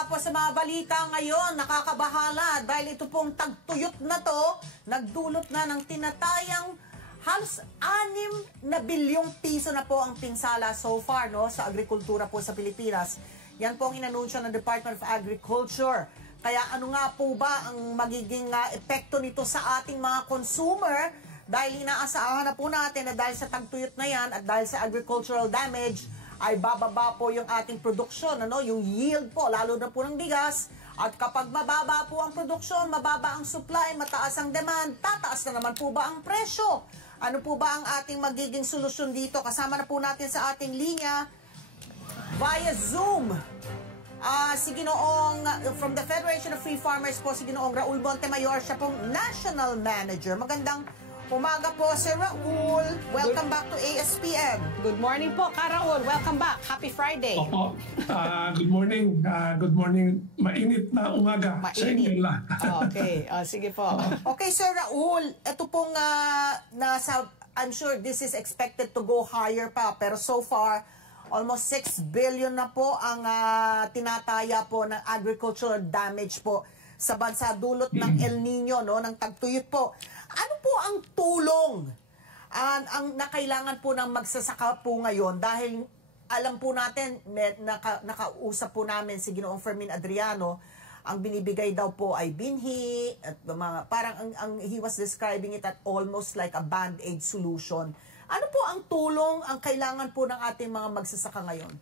nga po sa mga balita ngayon, nakakabahala dahil ito pong tagtuyot na to, nagdulot na ng tinatayang halos 6 na bilyong piso na po ang pinsala so far no, sa agrikultura po sa Pilipinas. Yan po ang inanunsyo ng Department of Agriculture. Kaya ano nga po ba ang magiging epekto nito sa ating mga consumer? Dahil inaasahan na po natin na dahil sa tagtuyot na yan at dahil sa agricultural damage, ay bababa po yung ating produksyon, ano? Yung yield po, lalo na po ng bigas. At kapag mababa po ang produksyon, mababa ang supply, mataas ang demand, tataas na naman po ba ang presyo? Ano po ba ang ating magiging solusyon dito? Kasama na po natin sa ating linya via Zoom. Si Ginoong, from the Federation of Free Farmers po, si Ginoong Raul Montemayor, siya pong National Manager. Magandang umaga po, Sir Raul. Welcome back to ASPN. Good morning po, Ka Raul. Welcome back. Happy Friday. Opo. Good morning. Good morning. Mainit na umaga sa inyo lahat. Okay. Sige po. Okay, Sir Raul. Ito pong I'm sure this is expected to go higher pa. Pero so far, almost 6 billion na po ang tinataya po ng agricultural damage po sa bansa dulot ng El Nino, no, ng tagtuyot po. Ano po ang tulong ang nakailangan po ng magsasaka po ngayon? Dahil alam po natin, nakausap po namin si Ginoong Fermin Adriano, ang binibigay daw po ay binhi, at mga, parang he was describing it at almost like a band-aid solution. Ano po ang tulong ang kailangan po ng ating mga magsasaka ngayon?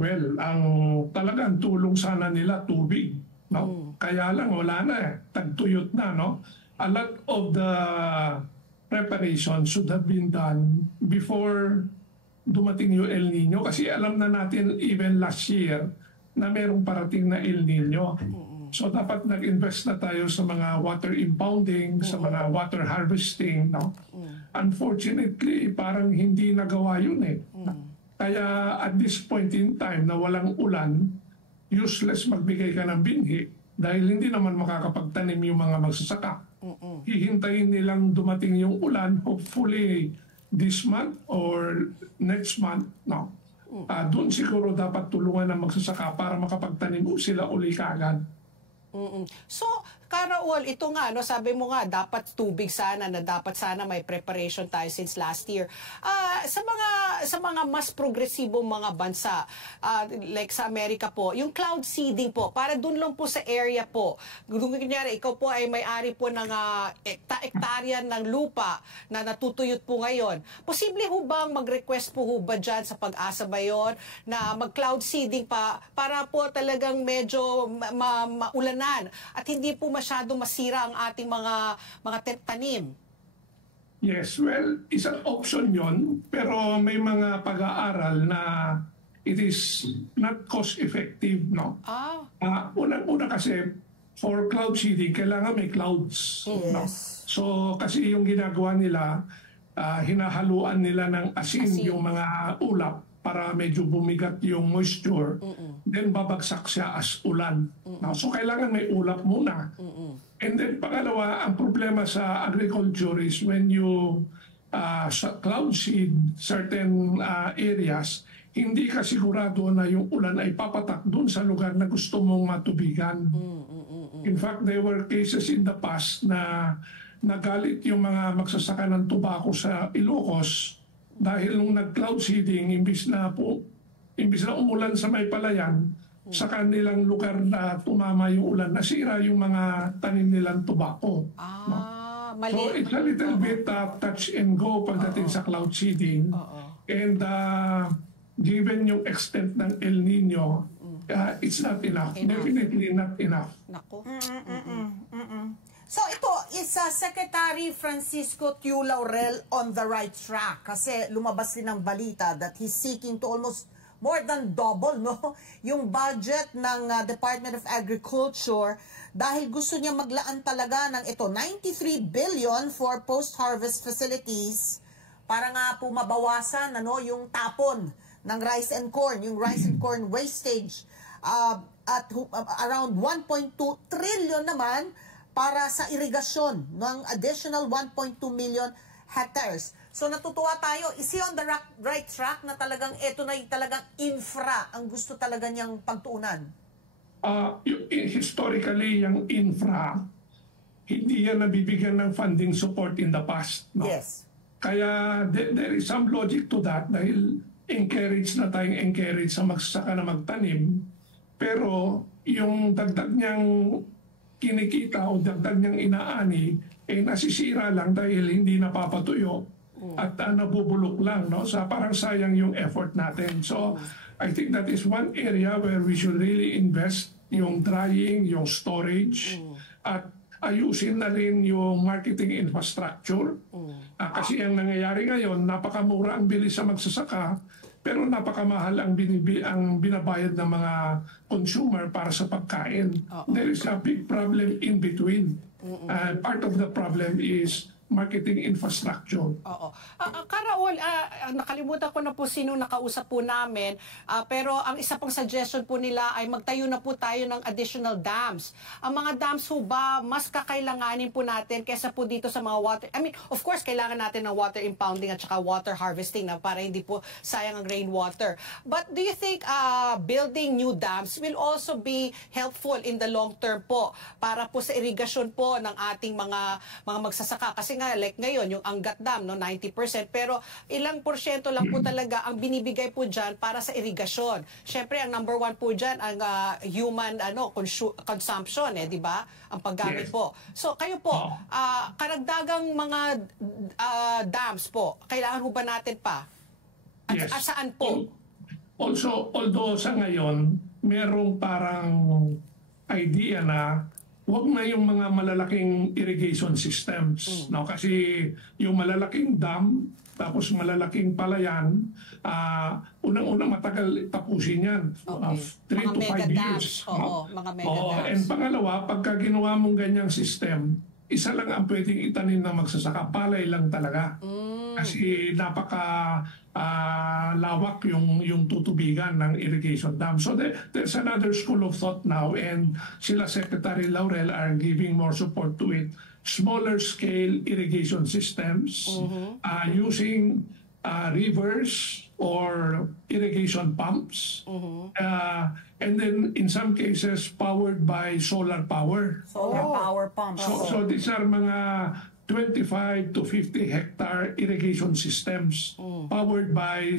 Well, ang talagang tulong sana nila tubig. No? Kaya lang wala na eh. Tagtuyot na, no? A lot of the preparation should have been done before dumating yung El Nino kasi alam na natin even last year na merong parating na El Nino. So dapat nag-invest na tayo sa mga water impounding, sa mga water harvesting, no? Unfortunately, parang hindi nagawa yun eh. Kaya at this point in time na walang ulan, useless magbigay ka ng binhi dahil hindi naman makakapagtanim yung mga magsasaka. Hihintayin nilang dumating yung ulan, hopefully this month or next month. No. Doon siguro dapat tulungan ng magsasaka para makapagtanim sila uli kaagad. So, Ka Raul, ito nga, no, sabi mo nga, dapat tubig sana, na dapat sana may preparation tayo since last year. Sa mga mas progresibong mga bansa, like sa Amerika po, yung cloud seeding po, para dun lang po sa area po. Kung kunyari, ikaw po ay may-ari po ng ektarya ng lupa na natutuyot po ngayon. Posible ho bang mag-request po ho ba dyan sa Pag-asa ba yun, na mag-cloud seeding pa, para po talagang medyo maulanan at hindi po masyado masira ang ating mga tanim? Yes, well, isang option yon, pero may mga pag-aaral na it is not cost-effective, no? Unang-una kasi, for cloud seeding, kailangan may clouds. Yes. No? So, kasi yung ginagawa nila, hinahaluan nila ng asin yung mga ulap para medyo bumigat yung moisture, then babagsak siya as ulan. No? So, kailangan may ulap muna. And then, pangalawa, ang problema sa agriculture is when you cloud seed certain areas, hindi ka sigurado na yung ulan ay papatak doon sa lugar na gusto mong matubigan. In fact, there were cases in the past na nagalit yung mga magsasaka ng tobacco sa Ilocos dahil nung nag-cloud seeding, imbis na umulan sa may palayan, sa kanilang lugar na tumama yung ulan, nasira yung mga tanim nilang tobacco. No? Mali. So it's a little bit touch and go pagdating sa cloud seeding. And given yung extent ng El Nino, it's not enough. Definitely not enough. Nako. So ito is Secretary Francisco Tiu Laurel on the right track kasi lumabas din ang balita that he's seeking to almost more than double, no, yung budget ng Department of Agriculture dahil gusto niya maglaan talaga ng ito 93 billion for post-harvest facilities para nga po mabawasan yung tapon ng rice and corn, yung rice and corn wastage at around 1.2 trillion naman para sa irigasyon ng additional 1.2 million hectares. So natutuwa tayo, is he on the right track na talagang ito na talagang infra ang gusto talaga niyang pagtuunan? Historically, yung infra, hindi yan nabibigyan ng funding support in the past. No? Yes. Kaya there is some logic to that dahil encourage sa magsasaka na magtanim. Pero yung dagdag niyang kinikita o dagdag niyang inaani, nasisira lang dahil hindi napapatuyo at nabubulok lang. No? Parang sayang yung effort natin. So I think that is one area where we should really invest, yung drying, yung storage, at ayusin na rin yung marketing infrastructure. Kasi ang nangyayari ngayon, napakamura ang bilis sa magsasaka, pero napakamahal ang binabayad ng mga consumer para sa pagkain. There is a big problem in between. Part of the problem is marketing infrastructure. Oo. Karaol, nakalimutan ko na po sino nakausap po namin, pero ang isa pang suggestion po nila ay magtayo na po tayo ng additional dams. Ang mga dams ho ba, mas kakailanganin po natin kesa po dito sa mga water, of course, kailangan natin ng water impounding at saka water harvesting na para hindi po sayang ang rainwater. But do you think building new dams will also be helpful in the long term po para po sa irigasyon po ng ating mga magsasaka? Kasi nga, like ngayon, yung Angat Dam, no, 90%, pero ilang porsyento lang po talaga ang binibigay po dyan para sa irigasyon. Siyempre, ang number one po dyan, ang human consumption, di ba? Ang paggamit po. So, kayo po, karagdagang mga dams po, kailangan ho ba natin pa? At saan po? Also, although sa ngayon, merong parang idea na huwag na yung mga malalaking irrigation systems. No? Kasi yung malalaking dam, tapos malalaking palayan, unang-unang matagal tapusin yan. 3 to 5 years. Oo, mga mega dams. And pangalawa, pagka ginawa mong ganyang system, isa lang ang pwedeng itanim na magsasaka, palay lang talaga. Kasi napaka lawak yung tutubigan ng irrigation dam. So there's another school of thought now, and sila Secretary Laurel are giving more support to it. Smaller scale irrigation systems using rivers or irrigation pumps, and then in some cases powered by solar power. Solar power pumps. So these are mga 25 to 50 hectare irrigation systems powered by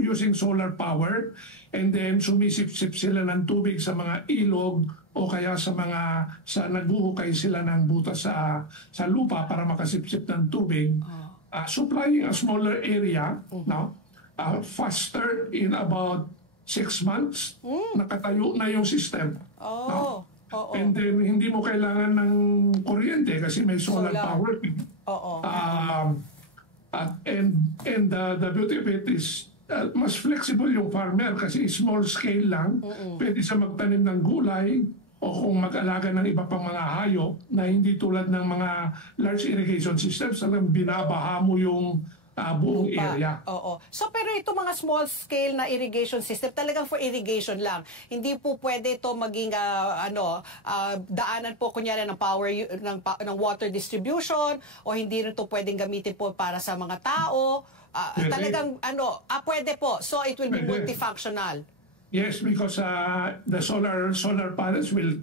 using solar power, and then sumisip-sip sila ng tubig sa mga ilog o kaya sa naghuhukay sila ng butas sa lupa para makasipsip ng tubig, supplying a smaller area, faster. In about 6 months nakatayo na yung system. And then hindi mo kailangan ng kuryente kasi may solar power. And the beauty of it is mas flexible yung farmer kasi small scale lang. Pwede siya magtanim ng gulay o kung mag-alaga ng iba pang mga hayop na hindi tulad ng mga large irrigation systems na binabaha mo yung buong area. So pero ito mga small scale na irrigation system talagang for irrigation lang. Hindi po pwede ito maging daanan po kunyari ng power ng water distribution, o hindi rin ito pwedeng gamitin po para sa mga tao. Talagang pwede po. So it will be multifunctional. Yes, because the solar panels will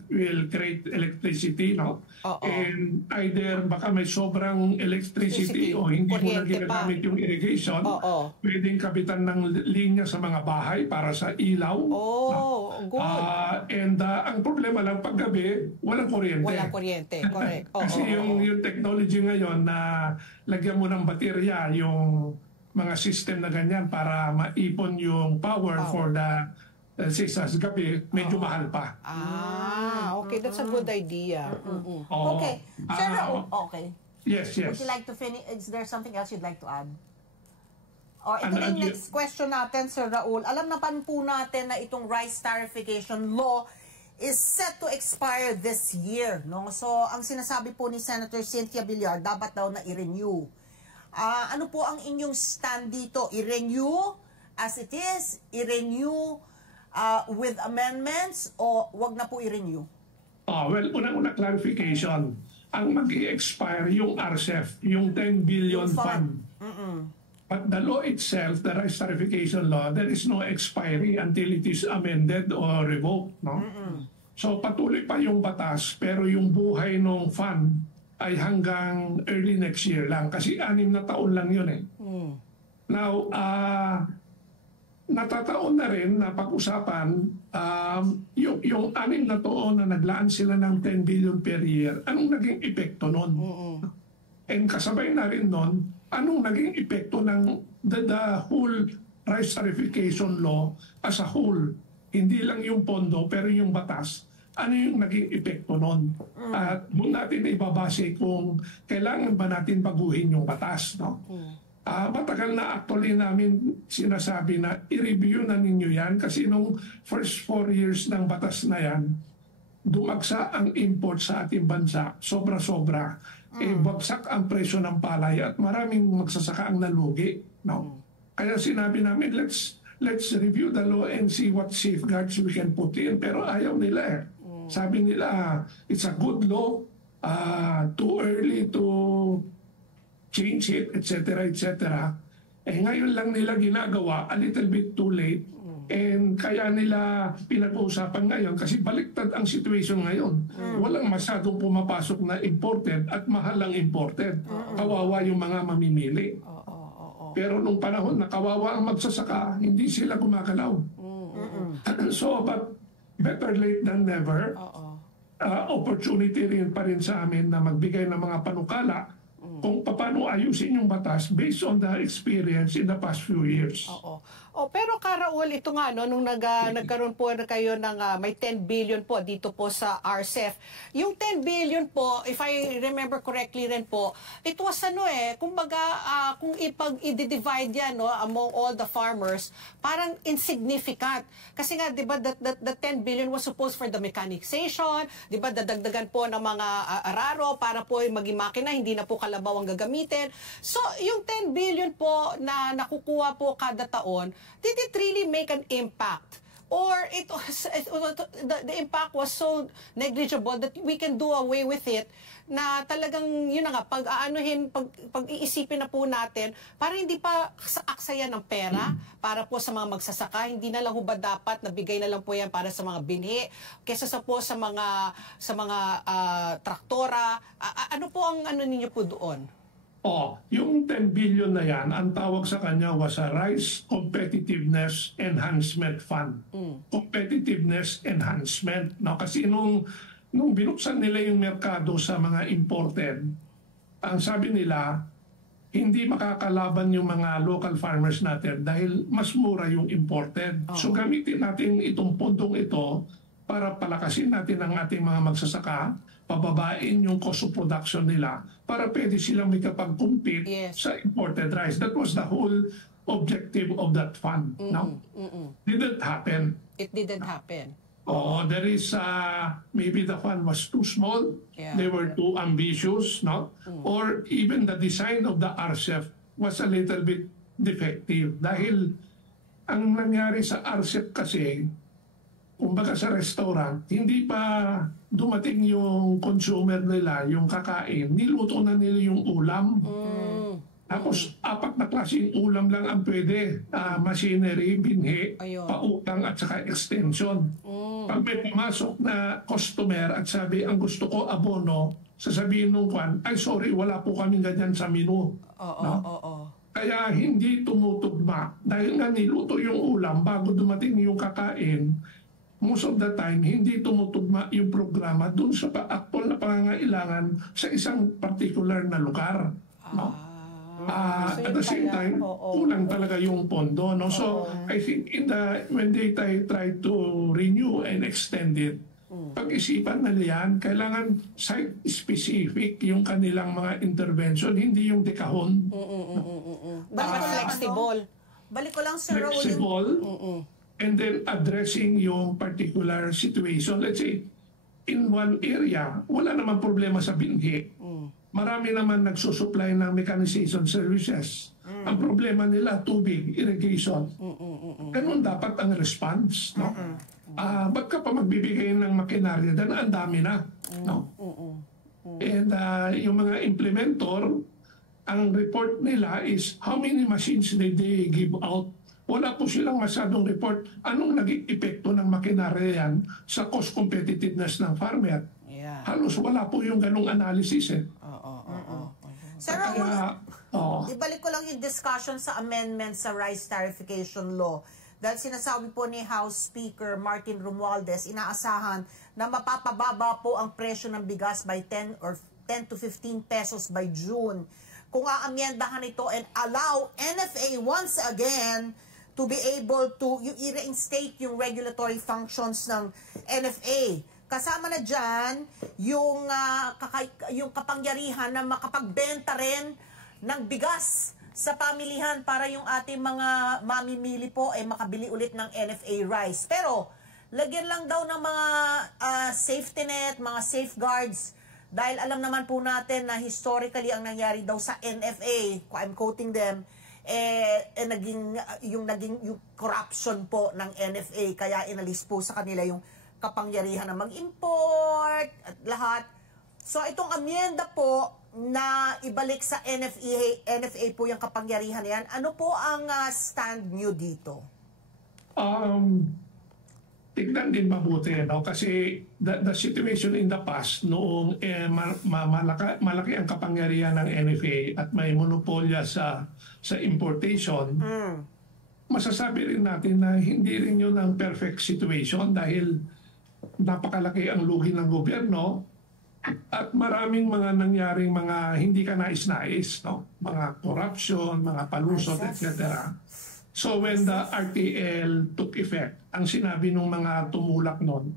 create electricity, no? And either baka may sobrang electricity o hindi mo na ginagamit yung irrigation, pwedeng kapitan ng linya sa mga bahay para sa ilaw. Good. And ang problema lang paggabi, walang kuryente. Walang kuryente, correct. Kasi yung technology ngayon na lagyan mo ng baterya yung mga system na ganyan para maipon yung power for the sa gabi, medyo mahal pa. Okay. That's a good idea. Okay. Sir Raul, okay. Yes. Would you like to finish? Is there something else you'd like to add? Or ito na yung next question natin, Sir Raul. Alam na po natin na itong rice tarification law is set to expire this year. No? So, ang sinasabi po ni Senator Cynthia Villar, dapat daw na i-renew. Ano po ang inyong stand dito? I-renew as it is? I-renew with amendments o wag na po i-renew? Well, unang-una clarification. Ang mag-i-expire yung RCEF, yung 10 billion fund. But the law itself, the rice tarification law, there is no expiry until it is amended or revoked. No? So patuloy pa yung batas pero yung buhay ng fund ay hanggang early next year lang kasi 6 na taon lang yun eh. Now, natataon na rin na pag-usapan yung 6 na taon na naglaan sila ng 10 billion per year, anong naging epekto nun? And kasabay na rin nun, anong naging epekto ng the whole rice tarification law as a whole? Hindi lang yung pondo, pero yung batas, ano yung naging epekto nun? At doon natin ibabase kung kailangan ba natin baguhin yung batas, no? Matagal na actually namin sinasabi na i-review na ninyo yan kasi nung first 4 years ng batas na yan, dumagsa ang import sa ating bansa, sobra-sobra. Bagsak ang presyo ng palay at maraming magsasaka ang nalugi, no? Kaya sinabi namin, let's review the law and see what safeguards we can put in. Pero ayaw nila eh. Sabi nila, it's a good law, too early to change it, etc., etc. Ngayon lang nila ginagawa, a little bit too late. And kaya nila pinag-uusapan ngayon kasi baliktad ang situation ngayon. Walang masyadong pumapasok na imported at mahal ang imported. Kawawa yung mga mamimili. Pero nung panahon na kawawa ang magsasaka, hindi sila gumagalaw. So, but better late than never. Opportunity rin pa rin sa amin na magbigay ng mga panukala kung paano ayusin yung batas based on the experience in the past few years. Pero Karaul, ito nga, no, nung nagkaroon po na kayo ng may 10 billion po dito po sa RCEP. Yung 10 billion po, if I remember correctly rin po, it was kumbaga, kung i-divide yan, no, among all the farmers, parang insignificant. Kasi nga, di ba, the 10 billion was supposed for the mechanization, di ba, dadagdagan po ng mga araro para po maging makina, hindi na po kalabaw ang gagamitin. So, yung 10 billion po na nakukuha po kada taon, did it really make an impact? Or the impact was so negligible that we can do away with it na talagang, yun na nga, pag-iisipin na po natin, para hindi pa aksayan ng pera para po sa mga magsasaka, hindi na lang ba dapat nabigay na lang po yan para sa mga binhi, kesa po sa mga traktora. Ano po ang ninyo po doon? Yung 10 billion na yan, ang tawag sa kanya was a Rice Competitiveness Enhancement Fund. Competitiveness Enhancement. No? Kasi nung binuksan nila yung merkado sa mga imported, ang sabi nila, hindi makakalaban yung mga local farmers natin dahil mas mura yung imported. So gamitin natin itong pondong ito para palakasin natin ang ating mga magsasaka, pababain yung cost of production nila para pwede silang makapag-compete sa imported rice. That was the whole objective of that fund. No? Didn't happen. It didn't happen. There is maybe the fund was too small. They were too ambitious, no? Or even the design of the RCEP was a little bit defective. Dahil ang nangyari sa RCEP kasi, kumbaga sa restaurant, hindi pa dumating yung consumer nila, yung kakain, niluto na nila yung ulam. Tapos 4 na klaseng ulam lang ang pwede. Machinery, binhi, pautang at saka extension. Pag may pumasok na customer at sabi, ang gusto ko abono, sasabihin nung kwan, ay sorry, wala po kaming ganyan sa menu. Kaya hindi tumutugma. Dahil nga niluto yung ulam bago dumating yung kakain, most of the time, hindi tumutugma yung programa dun sa actual na pangangailangan sa isang particular na lugar. No? At the same time, kulang talaga yung pondo. No? So, I think when they try to renew and extend it, pag-isipan na yan, kailangan site-specific yung kanilang mga intervention, hindi yung dekahon. Flexible. Balik ko lang, Sir Raul. Flexible. And then addressing yung particular situation. Let's say, in one area, wala naman problema sa binhi. Marami naman nagsusupply ng mechanization services. Ang problema nila, tubig, irrigation. Ganun dapat ang response. No? Ba't ka pa magbibigay ng makinarya? Dan ang dami na. No? And yung mga implementor, ang report nila is how many machines did they give out wala po silang masyadong report anong naging epekto ng makinarya yan sa cost competitiveness ng farmer. Yeah. Halos wala po yung ganong analysis eh. Sir Kaya, Raul, ibalik ko lang yung discussion sa amendment sa rice tarification law. Dahil sinasabi po ni House Speaker Martin Romualdez, inaasahan na mapapababa po ang presyo ng bigas by 10 to 15 pesos by June. Kung aamyendahan ito and allow NFA once again to be able to i-reinstate yung regulatory functions ng NFA. Kasama na dyan yung kapangyarihan na makapagbenta rin ng bigas sa pamilihan para yung ating mga mamimili po ay makabili ulit ng NFA rice. Pero lagyan lang daw ng mga safety net, mga safeguards dahil alam naman po natin na historically ang nangyari daw sa NFA, I'm quoting them, yung corruption po ng NFA kaya inalis po sa kanila yung kapangyarihan na mag-import at lahat. So itong amyenda po na ibalik sa NFA po yung kapangyarihan na yan, ano po ang stand nyo dito? Tignan din mabuti, no? Kasi the situation in the past, noong malaki ang kapangyarihan ng NFA at may monopolya sa importation, masasabi rin natin na hindi rin yun ang perfect situation dahil napakalaki ang lugi ng gobyerno at maraming mga nangyaring mga hindi ka nais-nais, no? Mga corruption, mga palusot, etc. So when the RTL took effect, ang sinabi ng mga tumulak nun,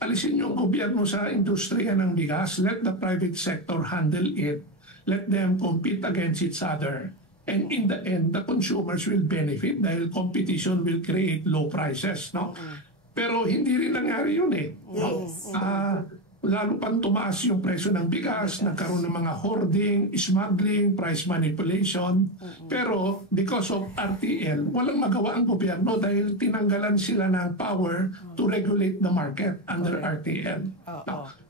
alisin yung gobyerno sa industriya ng bigas, let the private sector handle it, let them compete against each other, and in the end, the consumers will benefit dahil competition will create low prices, no? Pero hindi rin nangyari yun eh. Yes. Lalo pang tumaas yung presyo ng bigas, nagkaroon ng mga hoarding, smuggling, price manipulation. Pero because of RTL, walang magawa ang gobyerno dahil tinanggalan sila ng power to regulate the market under RTL.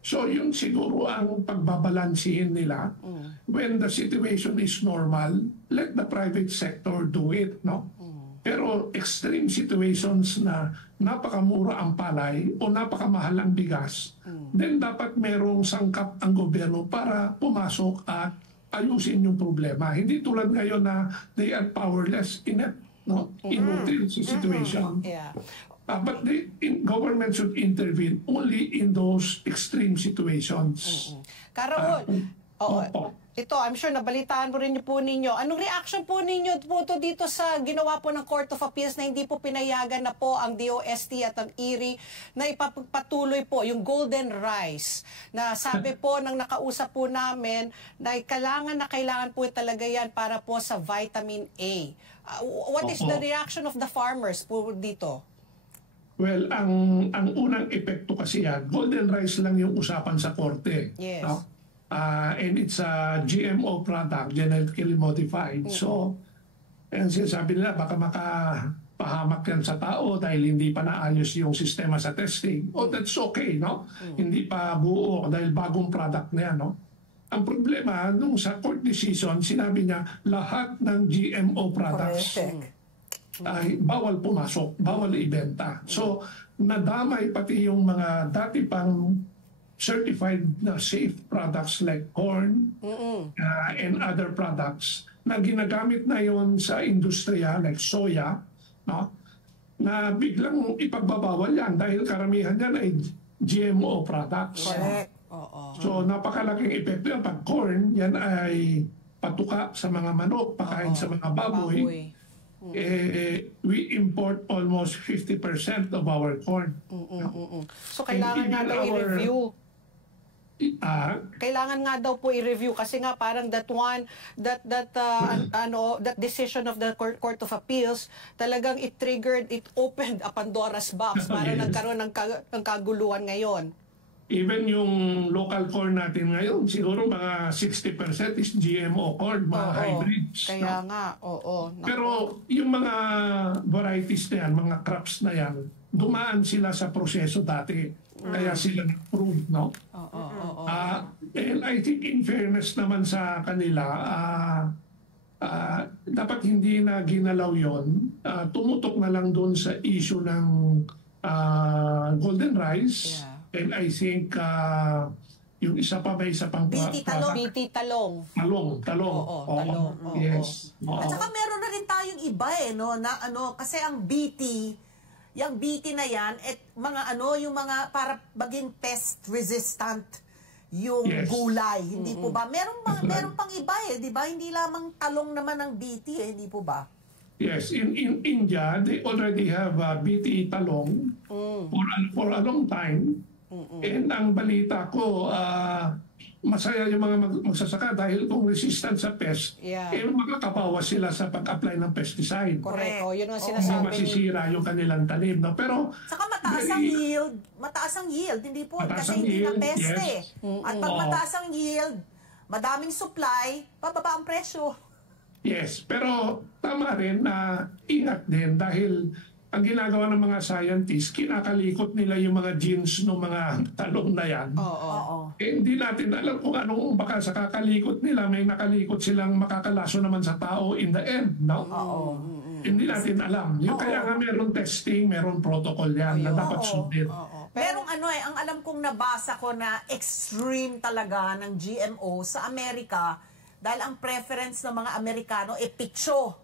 So yun siguro ang pagbabalansihin nila. When the situation is normal, let the private sector do it, no? Pero extreme situations na napakamura ang palay o napakamahal ang bigas, then dapat merong sangkap ang gobyerno para pumasok at ayusin yung problema. Hindi tulad ngayon na they are powerless in it, no? Inutil sa situation. But the government should intervene only in those extreme situations. Karol, ito, I'm sure nabalitaan mo rin po ninyo. Anong reaction po ninyo po to dito sa ginawa po ng Court of Appeals na hindi po pinayagan na po ang DOST at ang IRI na ipapatuloy po yung golden rice na sabi po ng nakausap po namin na kailangan po talaga yan para po sa vitamin A. What is the reaction of the farmers po dito? Well, ang unang epekto kasi yan, golden rice lang yung usapan sa korte. Yes. No? And it's a GMO product, genetically modified. So, and sinasabi nila, baka makapahamak yan sa tao dahil hindi pa naayos yung sistema sa testing. Oh, that's okay, no? Hindi pa buo dahil bagong product na yan, no? Ang problema, nung sa court decision, sinabi niya, lahat ng GMO products ay bawal pumasok, bawal ibenta. So, nadamay pati yung mga dati pang certified na safe products like corn and other products na ginagamit na yon sa industriya like soya, no? Na biglang ipagbabawal yan dahil karamihan yan ay GMO products. Correct. So napakalaking epekto yan. Pag corn, yan ay patuka sa mga manok, pakain sa mga baboy. We import almost 50% of our corn. So kailangan nga daw i-review. Kailangan nga daw po i-review kasi nga parang that decision of the Court of Appeals talagang it opened a Pandora's box para nagkaroon ng kaguluhan ngayon. Even yung local corn natin ngayon, siguro mga 60% is GMO corn, mga hybrids. Kaya nga, oo. Pero yung mga varieties na yan, mga crops na yan, dumaan sila sa proseso dati. Kaya sila approved, no? And I think in fairness naman sa kanila, dapat hindi na ginalaw yon tumutok na lang doon sa issue ng golden rice. Yeah. And I think yung isa pa, may isa pang BT talong. BT talong. Talong. Oo, talong. Oo. Yes. At saka meron na rin tayong iba no, na kasi ang BT, yung BT na yan, mga yung mga para maging pest resistant yung Yes. gulay, hindi po ba? Meron pang iba di ba? Hindi lamang talong naman ang BT hindi po ba? Yes, in India, they already have BT talong for a long time. And ang balita ko, masaya yung mga magsasaka dahil kung resistant sa pest, makakabawas sila sa pag-apply ng pesticide. Correct. Yun ang Hindi sinasabi masisira yung kanilang tanim. No? Pero, saka mataas ang yield, hindi po, Mataas kasi ang hindi na yield, peste. yes. At pag mataas ang yield, madaming supply, bababa ang presyo. yes, pero tama rin na ingat din dahil ang ginagawa ng mga scientists, kinakalikot nila yung mga genes ng mga talong na yan. Oo. Hindi natin alam kung anong baka sa kakalikot nila, may nakalikot silang makakalaso naman sa tao in the end. No? Hindi natin alam. Yung kaya nga meron testing, meron protocol yan na dapat sundin. Merong ang alam kong nabasa ko na extreme talaga ng GMO sa Amerika dahil ang preference ng mga Amerikano pitso.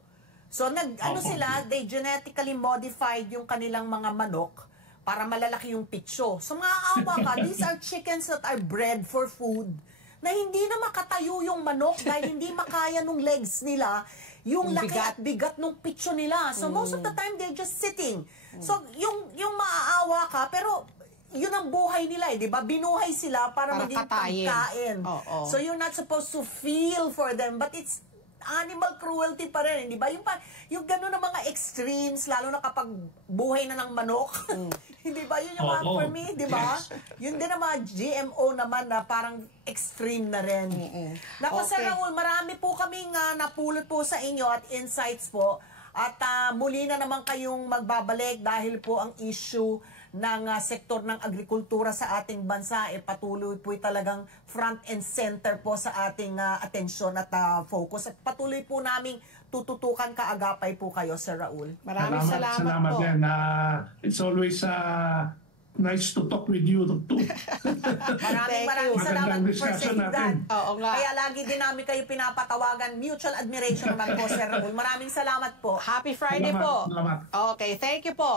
So they genetically modified yung kanilang mga manok para malalaki yung pitso. So maaawa ka, these are chickens that are bred for food na hindi na makatayo yung manok dahil hindi makaya nung legs nila yung laki at bigat nung pitso nila. So most of the time they're just sitting. So yung maaawa ka pero yun ang buhay nila di ba? Binuhay sila para maging pagkain. So you're not supposed to feel for them but it's animal cruelty pa rin, di ba? Yung gano'n ng mga extremes, lalo na kapag buhay na ng manok. Hindi ba? Yun yung for me, di ba? Yes. Yun din ang mga GMO naman na parang extreme na rin. Naku, Sir Raul, marami po kaming napulot po sa inyo at insights po. At muli na naman kayong magbabalik dahil po ang issue ng sektor ng agrikultura sa ating bansa patuloy po talagang front and center po sa ating atensyon at focus. At patuloy po naming tututukan kaagapay po kayo, Sir Raul. Maraming salamat po. Din. It's always nice to talk with you too. Maraming salamat for saying that. Oo nga. Kaya lagi din namin kayo pinapatawagan. Mutual admiration naman po, Sir Raul. Maraming salamat po. Happy Friday po. Salamat. Okay, thank you po.